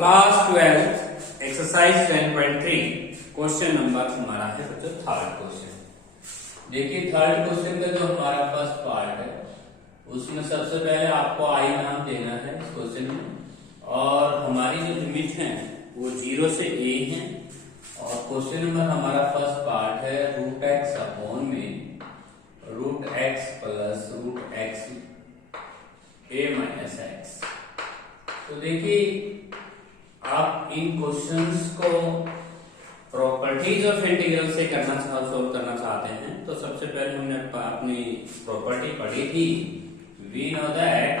Class 12 exercise 10.3 question number हमारा है बच्चों थर्ड क्वेश्चन। देखिए थर्ड क्वेश्चन का जो हमारा फर्स्ट पार्ट है उसमें सबसे पहले आपको आई नाम देना है इस क्वेश्चन में, और हमारी जो लिमिट है वो 0 से a है। और क्वेश्चन नंबर हमारा फर्स्ट पार्ट है रूट एक्स अपॉन में root x plus root x a minus x. तो देखिए आप इन क्वेश्चंस को प्रॉपर्टीज ऑफ इंटीग्रल से सोल्व करना चाहते हैं तो सबसे पहले हमने अपनी प्रॉपर्टी पढ़ी थी। वी नो दैट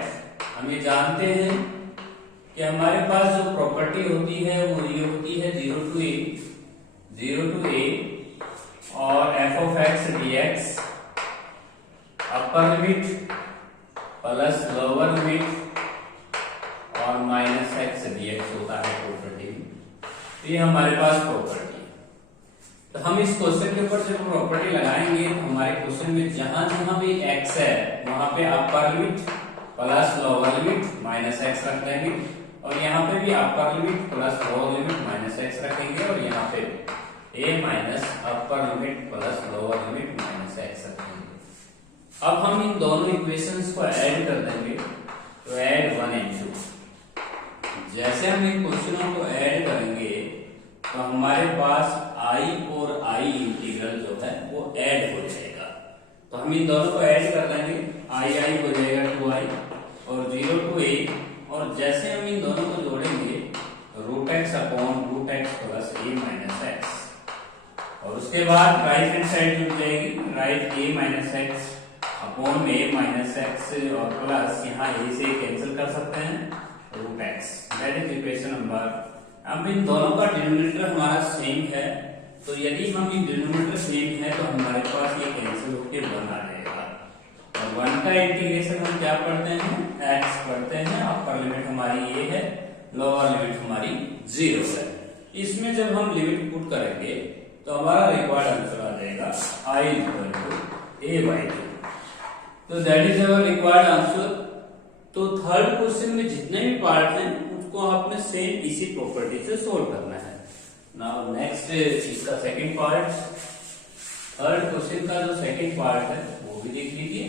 हम ये जानते हैं कि हमारे पास जो प्रॉपर्टी होती है वो ये होती है 0 to a और f of x dx upper limit plus lower limit और माइनस एक्स dx होता है प्रॉपर्टी में। तो ये हमारे पास प्रॉपर्टी है। तो हम इस क्वेश्चन के ऊपर जब प्रॉपर्टी लगाएंगे तो हमारे क्वेश्चन में जहां जहां भी x है वहां पे upper limit plus lower limit minus x रख देंगे, और यहाँ पे भी अपर limit plus lower limit minus x रखेंगे, और यहाँ पे a minus upper limit plus lower limit minus x रखेंगे। अब हम इन दोनों इक्वेशंस को ऐड कर देंगे, तो ऐड 1 and 2। जैसे हम इन क्वेश्चनों को ऐड करेंगे तो हमारे पास i और i इंटीग्रल जो है वो ऐड हो जाएगा। तो हम इन दोनों को ऐड कर देंगे, i हो जाएगा 2i और 0 to a, और जैसे हम इन दोनों को जोड़ेंगे root x upon root x plus a minus x, और उसके बाद राइट हैंड साइड जुड़ जाएगी, right a minus x upon a minus x और प्लस यहाँ a से कैंसिल कर सकते हैं root x. That is equation number. अब इन दोनों का डिनोमिनेटर हमारा सेम है, तो यदि हम इन डिनोमिनेटर सेम है तो हमारे पास ये कैंसिल होकर 1 आ जाएगा। और 1 का इंटीग्रेशन हम क्या पढ़ते हैं, x पढ़ते हैं। अपर लिमिट हमारी ये है, लोअर लिमिट हमारी 0 है। इसमें जब हम लिमिट पुट करेंगे तो हमारा रिक्वायर्ड आंसर आ जाएगा i = a/2। तो that is our required answer. तो थर्ड क्वेश्चन में जितने भी पार्ट हैं उसको आपने सेम इसी प्रॉपर्टी से सोल्व करना है। नाउ नेक्स्ट इसका सेकंड पार्ट, थर्ड क्वेश्चन का जो सेकंड पार्ट है वो भी देख लीजिए।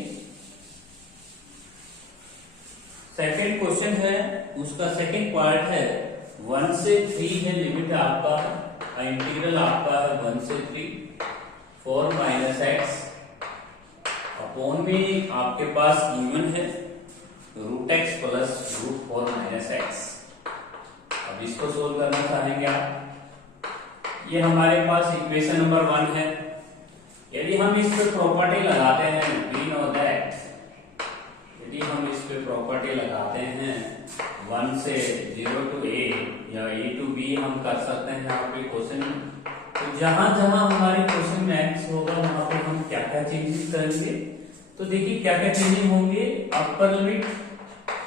सेकंड क्वेश्चन है उसका सेकंड पार्ट है 1 से 3 है लिमिट आपका, इंटीग्रल आपका है 1 से 3 4 माइनस एक्स अपॉन में आपके पास गिवन है root x plus root 4 minus x. अब इसको सोल्व करना चाहेंगे आप। ये हमारे पास इक्वेशन नंबर 1 है। यदि हम इस पे प्रॉपर्टी लगाते हैं वी नो दैट, यदि हम इस पे प्रॉपर्टी लगाते हैं 1 से 0 to a या a to b हम कर सकते हैं यहाँ पे क्वेश्चन में। तो जहां जहां हमारे क्वेश्चन में x होगा वहां पे हम क्या क्या चेंजेस करेंगे, तो देखिए क्या क्या चेंजेस होंगे, अपर लिमिट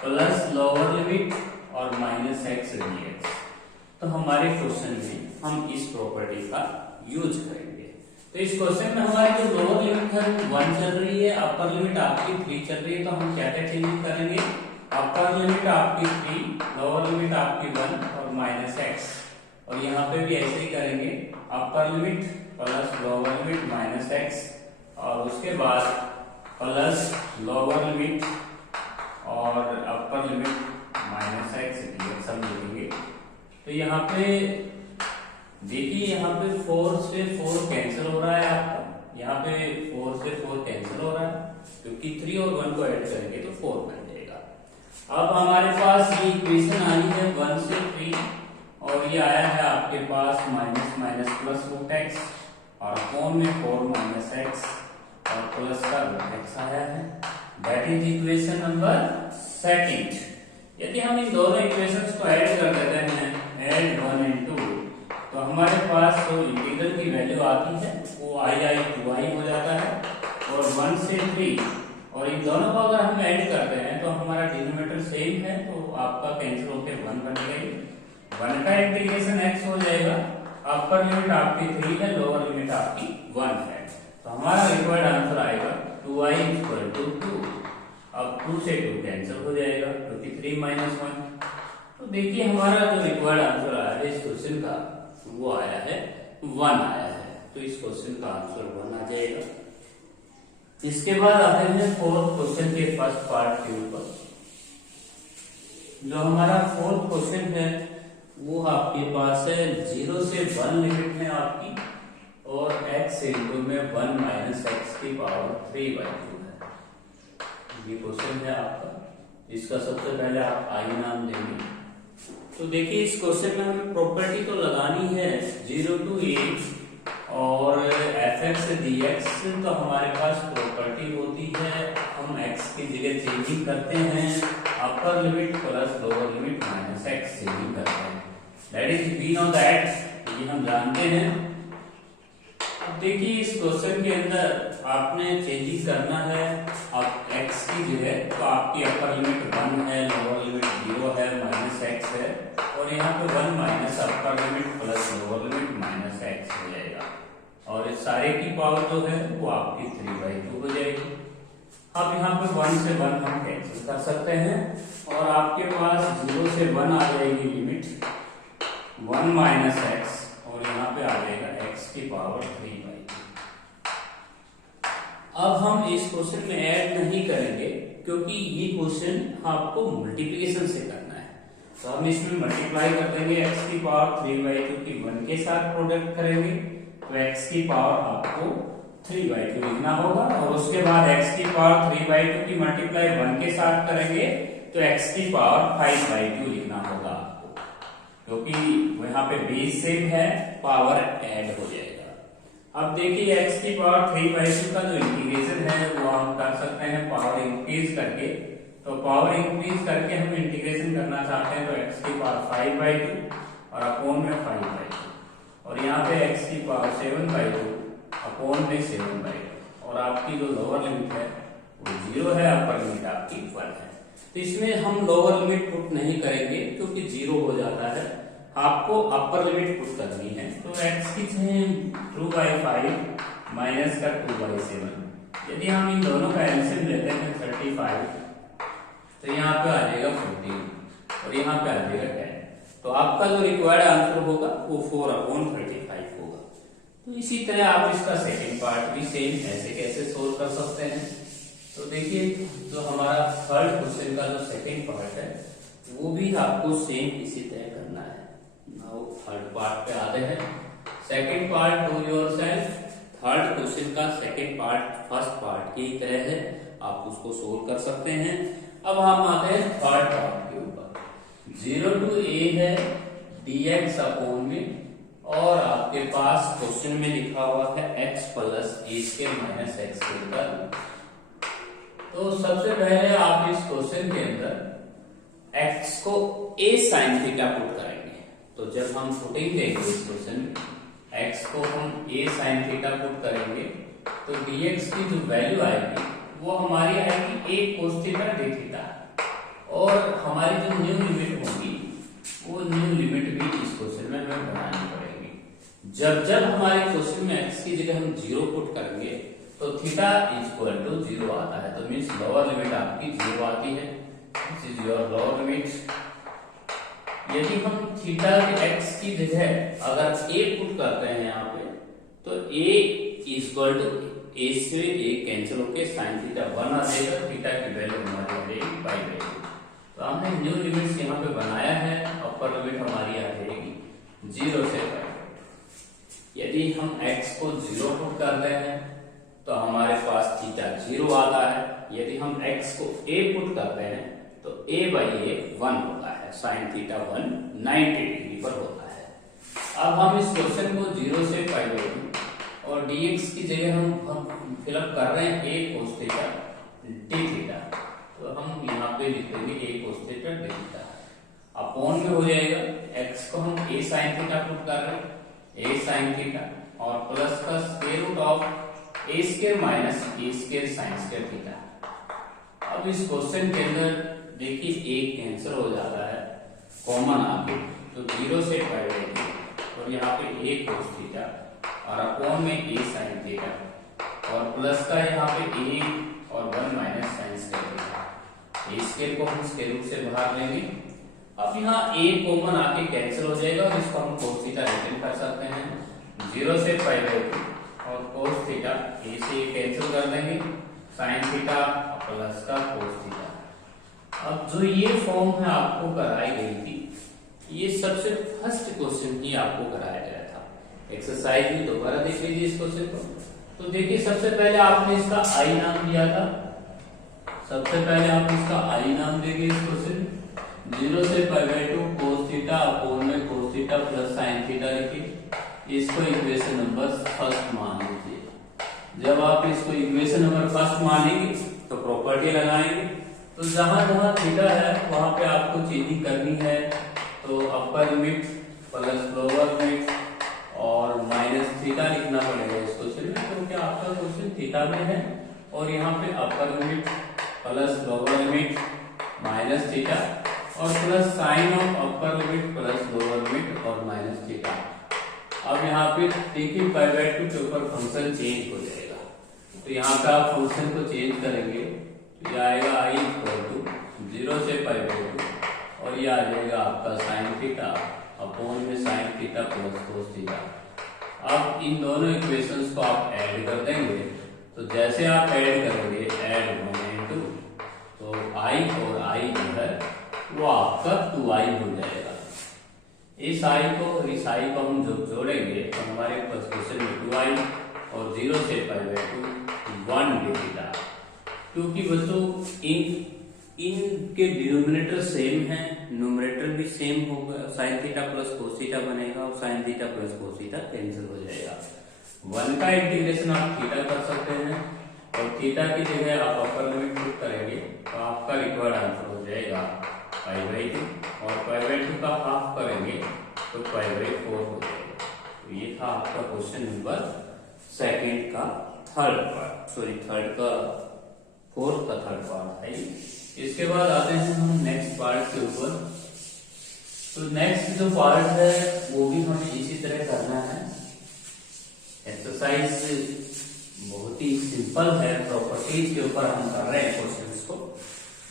प्लस लोअर लिमिट और माइनस एक्स dx। तो हमारे क्वेश्चन में हम इस प्रॉपर्टी का यूज करेंगे। तो इस क्वेश्चन में हमारी जो लोअर लिमिट है 1 चल रही है, अपर लिमिट आपकी 3 चल रही है, तो हम क्या क्या चेंजेस करेंगे, अपर लिमिट आपकी 3, लोअर लिमिट आपकी 1 और माइनस एक्स, और यहाँ पे भी ऐसे ही करेंगे, अपर limit plus lower limit minus x और उसके बाद प्लस लोअर लिमिट और upper limit minus x dx हम लिखेंगे। तो यहाँ पे देखिए यहाँ पे 4 से 4 कैंसिल हो रहा है आपका, यहाँ पे 4 से 4 कैंसिल हो रहा है क्योंकि 3 और 1 को ऐड करेंगे तो 4 बन जाएगा। अब हमारे पास ये इक्वेशन आई है 1 से 3 और ये आया है आपके पास minus minus plus root X और अपॉन में 4 माइनस एक्स और प्लस का रूट एक्स आया है। That is equation number second. यदि हम इन दोनों इक्वेशंस को ऐड कर देते हैं, ऐड 1 and 2, तो हमारे पास जो इंटीग्रल की वैल्यू आती है वो i 2i हो जाता है, और 1 से 3 और इन दोनों को अगर हम ऐड करते हैं तो हमारा डिनोमिनेटर सेम है, तो आपका कैंसिल होकर 1 बन जाएगी। 1 का इंटीग्रेशन x हो जाएगा, अपर लिमिट आपकी 3 है, लोअर लिमिट आपकी 1 है। तो हमारा रिक्वायर्ड आंसर आएगा 2i = 2। अब 2 से 2 कैंसिल हो जाएगा क्योंकि 3 - 1 तो देखिए हमारा जो रिक्वायर्ड आंसर आया है इस क्वेश्चन का वो आया है 1 आया है। तो इस क्वेश्चन का आंसर 1 आ जाएगा। इसके बाद आते हैं फोर्थ क्वेश्चन के फर्स्ट पार्ट के ऊपर। जो हमारा फोर्थ क्वेश्चन है वो आपके पास है 0 से 1 लिमिट है आपकी और x इंटू में 1 माइनस एक्स की पावर 3/2 है। ये क्वेश्चन है आपका। इसका सबसे पहले आप आई नाम देंगे। तो देखिए इस क्वेश्चन में हमें प्रॉपर्टी तो लगानी है 0 to a और fx dx। तो हमारे पास प्रॉपर्टी होती है हम x की जगह चेंजिंग करते हैं upper limit plus lower limit minus x changing करते हैं। That is we know that, ये हम जानते हैं। अब देखिए इस क्वेश्चन के अंदर आपने चेंजिंग करना है। अब x की जगह तो आपकी अपर लिमिट 1 है, लोअर लिमिट 0 है, माइनस x है और यहाँ पे 1 माइनस अपर limit plus lower limit minus x हो जाएगा और इस सारे की पावर जो है वो आपकी 3/2 हो जाएगी। अब यहाँ पे 1 से 1 हम कैंसिल कर सकते हैं और आपके पास 0 से 1 आ जाएगी लिमिट 1 माइनस एक्स और यहाँ पे आ जाएगा x की पावर 3/2। अब हम इस क्वेश्चन में ऐड नहीं करेंगे क्योंकि ये क्वेश्चन आपको मल्टीप्लिकेशन से करना है। तो हम इसमें मल्टीप्लाई कर देंगे x की पावर 3/2 की 1 के साथ प्रोडक्ट करेंगे तो x की पावर आपको 3/2 लिखना होगा और उसके बाद x की पावर 3/2 की मल्टीप्लाई 1 के साथ करेंगे तो x की पावर 5/2 लिखना होगा आपको, क्योंकि यहाँ पे बेस सेम है, पावर ऐड हो जाएगा। अब देखिए x की पावर 3/2 का जो इंटीग्रेशन है वो हम कर सकते हैं पावर इंक्रीज करके। तो पावर इंक्रीज करके हम इंटीग्रेशन करना चाहते हैं तो x की पावर 5/2 और अपॉन में 5/2 और यहाँ पे x की पावर 7/2 अपॉन में 7/2 और आपकी जो लोअर लिमिट है वो 0 है, अपर लिमिट आपकी 1 है। तो इसमें हम लोअर लिमिट पुट नहीं करेंगे क्योंकि 0 हो जाता है, आपको अपर लिमिट पुट करनी है। तो x की 2/5 माइनस का 2/7। यदि हम इन दोनों का एलसीएम लेते हैं 35 तो यहाँ पे आ जाएगा 14 और यहाँ पे आ जाएगा 10। तो आपका जो रिक्वायर्ड आंसर होगा वो 4/35 होगा। तो इसी तरह आप इसका सेकंड पार्ट भी सेम ऐसे कैसे सोल्व कर सकते हैं। तो देखिए जो हमारा थर्ड क्वेश्चन का जो सेकंड पार्ट है वो भी आपको सेम इसी तरह करना है। नाउ थर्ड पार्ट पे आते हैं। Second part do yourself. Third question का सेकंड पार्ट फर्स्ट पार्ट की तरह है, आप उसको सोल्व कर सकते हैं। अब हम आते हैं थर्ड पार्ट के ऊपर। 0 to a है dx अपॉन में और आपके पास क्वेश्चन में लिखा हुआ है x plus a square minus x square. तो सबसे पहले आप इस क्वेश्चन के अंदर x को a sin थीटा पुट करेंगे। तो जब हम पुटिंग देंगे इस क्वेश्चन में x को हम a sin थीटा पुट करेंगे तो dx की जो वैल्यू आएगी वो हमारी आएगी a cos theta d theta और हमारी जो न्यू लिमिट होगी वो न्यू लिमिट भी इस क्वेश्चन में हमें बनानी पड़ेगी। जब जब हमारे क्वेश्चन में x की जगह हम 0 पुट करेंगे तो थीटा इक्वल टू 0 आता है। तो मींस लोअर लिमिट आपकी 0 आती है। This is your lower limit. यदि हम थीटा के x की जगह अगर a पुट करते हैं यहाँ पे तो a इक्वल टू a से a कैंसिल होके sin थीटा 1 आ जाएगा। थीटा की वैल्यू हमारी आ जाएगी 5/2। तो हमने न्यू लिमिट्स यहाँ पे बनाया है। अपर लिमिट हमारी आ जाएगी 0 से 5/2। यदि हम x को 0 पुट करते हैं तो हमारे पास थीटा 0 आता है। यदि हम x को a पुट करते हैं तो a/a 1 होता है। sin थीटा 1 90 डिग्री पर होता है। अब हम इस क्वेश्चन को 0 से 5/2 और dx की जगह हम फिलअप कर रहे हैं a cos theta d theta. तो हम यहाँ पे लिख देंगे a cos theta d theta upon में हो जाएगा। x को हम a sin थीटा पुट कर रहे हैं a sin थीटा और प्लस का square root of a square minus a square sin square theta. अब इस क्वेश्चन के अंदर देखिए एक कैंसिल हो जाता है, कॉमन आगे तो 0 से 5/2 और यहाँ पे a cos थीटा और अपॉन में a sin थीटा और प्लस का यहाँ पे a और 1 minus sin square theta. a square को हम स्क्वायर रूट से बाहर लेंगे अब यहाँ a कॉमन आके कैंसिल हो जाएगा और इसको हम cos थीटा रिटर्न कर सकते हैं 0 से π/2 और cos थीटा a से ये कैंसिल कर देंगे sin थीटा प्लस का cos थीटा। अब जो ये फॉर्म है आपको कराई गई थी, ये सबसे फर्स्ट क्वेश्चन ही आपको कराया गया था। एक्सरसाइज में दोबारा देख लीजिए इस क्वेश्चन को। तो देखिए सबसे पहले आपने इसका i नाम दिया था, सबसे पहले आप इसका i नाम देंगे इस क्वेश्चन 0 से π/2 cos थीटा अपॉन में cos theta plus sin theta लिखिए। इसको इक्वेशन नंबर फर्स्ट मान लीजिए। जब आप इसको इक्वेशन नंबर फर्स्ट मानेंगे तो प्रॉपर्टी लगाएंगे, तो जहां जहां थीटा है वहां पे आपको चेंजिंग करनी है। तो अपर लिमिट प्लस लोअर लिमिट और माइनस थीटा लिखना पड़ेगा इस क्वेश्चन में, क्योंकि आपका क्वेश्चन थीटा में है और यहाँ पे upper limit plus lower limit minus theta और plus sine of upper limit plus lower limit और माइनस थीटा। अब यहाँ पे देखिए π/2 के ऊपर फंक्शन चेंज हो जाएगा, तो यहाँ पे आप फंक्शन को चेंज करेंगे तो ये आएगा i = 0 से π/2 और ये आ जाएगा आपका साइन थीटा अपॉन में sine theta plus cos theta. अब इन दोनों इक्वेशंस को आप ऐड कर देंगे, तो जैसे आप ऐड करेंगे ऐड 1 2 तो i और i जो है वो आपका 2i हो जाएगा। इस i को हम जब जोड़ेंगे तो हमारे पास क्वेश्चन में 2i और 0 से π/2 1 dθ। क्योंकि बच्चों इनके डिनोमिनेटर सेम है, न्यूमरेटर भी सेम होगा, sin theta plus cos theta बनेगा और sin theta plus cos theta cancel हो जाएगा। 1 का इंटीग्रेशन आप थीटा कर सकते हैं और थीटा की जगह आप अपर लिमिट पुट करेंगे तो आपका रिक्वायर्ड आंसर हो जाएगा π/2 और π/2 का हाफ करेंगे तो π/4 हो जाएगा। तो ये था आपका क्वेश्चन नंबर सेकंड का फोर्थ का थर्ड पार्ट है। इसके बाद आते हैं हम नेक्स्ट पार्ट के ऊपर। तो नेक्स्ट जो पार्ट है वो भी हमें इसी तरह करना है। एक्सरसाइज बहुत ही सिंपल है, प्रॉपर्टीज के ऊपर हम कर रहे हैं क्वेश्चंस को।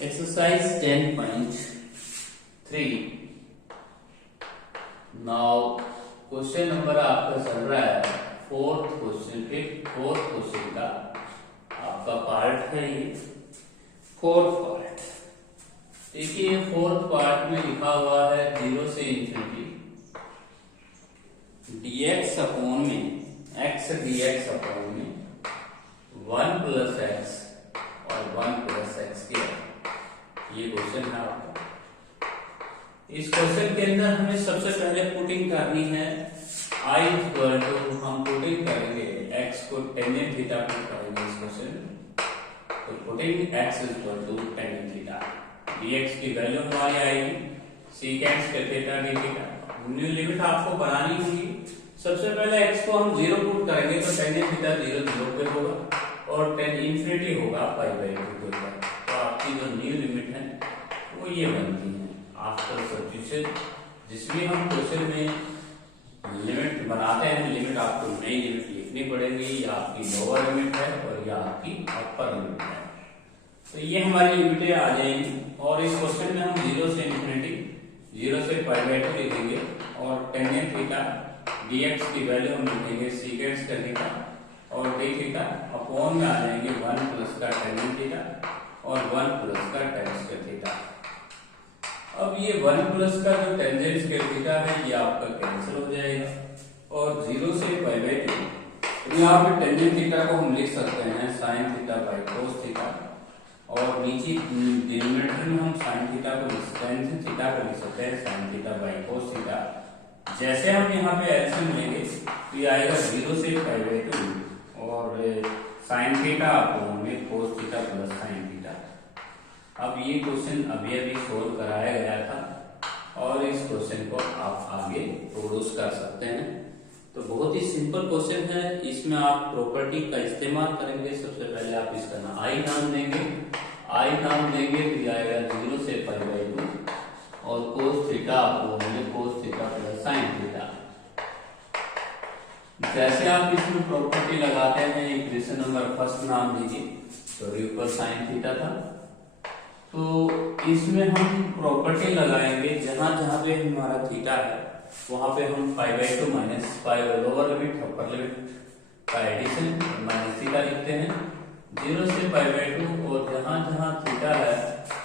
एक्सरसाइज 10.3 नाउ क्वेश्चन नंबर आपका चल रहा है फोर्थ क्वेश्चन का आपका पार्ट है ये फोर्थ पार्ट। देखिए फोर्थ पार्ट में लिखा हुआ है 0 से इंफिनिटी dx अपॉन में x dx अपॉन में 1 प्लस x और 1 प्लस x के। ये क्वेश्चन है आपका। इस क्वेश्चन के अंदर हमें सबसे पहले पुटिंग करनी है i इक्वल टू, हम पुटिंग करेंगे x को tan थीटा पुट करेंगे इस क्वेश्चन में। तो putting x equal to tan theta, dx की वैल्यू हमारी आएगी secant theta d theta. New limit आपको बनानी होगी। सबसे पहले x को हम 0 पुट करेंगे तो tan थीटा 0 0 पे होगा और tan इंफिनिटी होगा π/2 के ऊपर। तो आपकी जो न्यू लिमिट है वो ये बनती है आफ्टर सब्स्टिट्यूशन। जिसमें हम क्वेश्चन में लिमिट बनाते हैं, लिमिट आपको नई लिमिट लिखनी पड़ेगी। ये आपकी लोअर लिमिट है और ये आपकी अपर लिमिट है। तो ये हमारी लिमिटें आ जाएंगी और इस क्वेश्चन में हम 0 से इंफिनिटी 0 से π/2 लिखेंगे और tan थीटा dx की वैल्यू हम लिखेंगे secant थीटा और d थीटा अपॉन में आ जाएंगे 1 प्लस का tan थीटा और 1 प्लस का tan थीटा। अब ये 1 प्लस का जो टेंजेंट थीटा है ये आपका कैंसिल हो जाएगा और 0 से π/2 यहाँ पे टेंजेंट थीटा को हम लिख सकते हैं sin theta by cos theta और नीचे डिनोमिनेटर में हम sin थीटा को लिख सकते हैं sin theta by cos theta. जैसे हम यहाँ पे एलसीएम लेंगे तो ये आएगा 0 से π/2 और sin थीटा अपॉन में cos theta plus sin theta. अब ये क्वेश्चन अभी सोल्व कराया गया था और इस क्वेश्चन को आप आगे प्रोड्यूस कर सकते हैं। तो बहुत ही सिंपल क्वेश्चन है, इसमें आप प्रॉपर्टी का इस्तेमाल करेंगे। सबसे पहले आप इसका i नाम देंगे तो ये आएगा 0 से π/2 और cos theta upon cos theta plus sin theta. जैसे आप इसमें प्रॉपर्टी लगाते हैं, इक्वेशन नंबर फर्स्ट नाम दीजिए तो ऊपर sin थीटा था तो इसमें हम प्रॉपर्टी लगाएंगे, जहां जहां पे हमारा थीटा है वहां पे हम π/2 minus pi lower limit upper limit का एडिशन माइनस थीटा लिखते हैं 0 से π/2, और जहां जहां थीटा है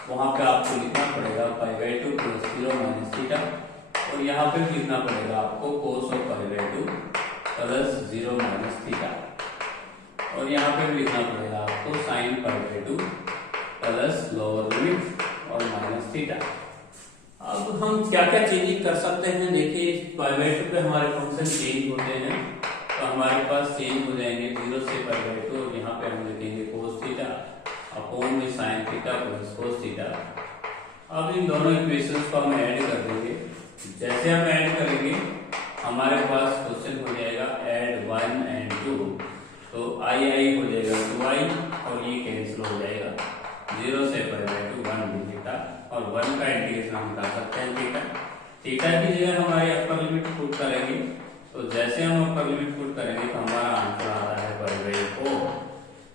वहां पे आपको लिखना पड़ेगा π/2 प्लस 0 माइनस थीटा, और यहाँ पे लिखना पड़ेगा आपको cos of π/2 plus 0 minus theta, और यहाँ पे भी लिखना पड़ेगा आपको sin π/2 प्लस लोअर लिमिट और माइनस थीटा। अब हम क्या क्या चेंजिंग कर सकते हैं, देखिए π/2 पे हमारे फंक्शन चेंज होते हैं, तो हमारे पास चेंज हो जाएंगे 0 से π/2, और यहाँ पे हम लिखेंगे cos थीटा अपॉन में sin theta plus cos theta. अब इन दोनों इक्वेशंस को हम ऐड कर देंगे, जैसे हम ऐड करेंगे हमारे पास क्वेश्चन हो जाएगा ऐड 1 एंड 2, तो i हो जाएगा 2i, और ये कैंसिल हो जाएगा 0 से π/2 1 थीटा, और 1 का इंटीग्रेशन हम कर सकते हैं थीटा। थीटा की जगह हमारी अपर लिमिट पुट करेंगे, तो जैसे हम अपर लिमिट पुट करेंगे तो हमारा आंसर आता है π/4,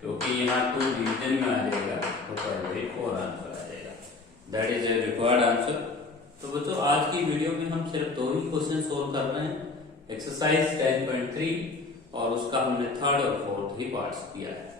क्योंकि यहाँ 2 डिवीजन में आ जाएगा तो π/4 आंसर आ जाएगा। That is a required answer. तो बच्चों आज की वीडियो में हम सिर्फ 2 ही क्वेश्चन सोल्व कर रहे हैं, एक्सरसाइज 10.3, और उसका हमने 3rd और 4th ही पार्ट्स किया है।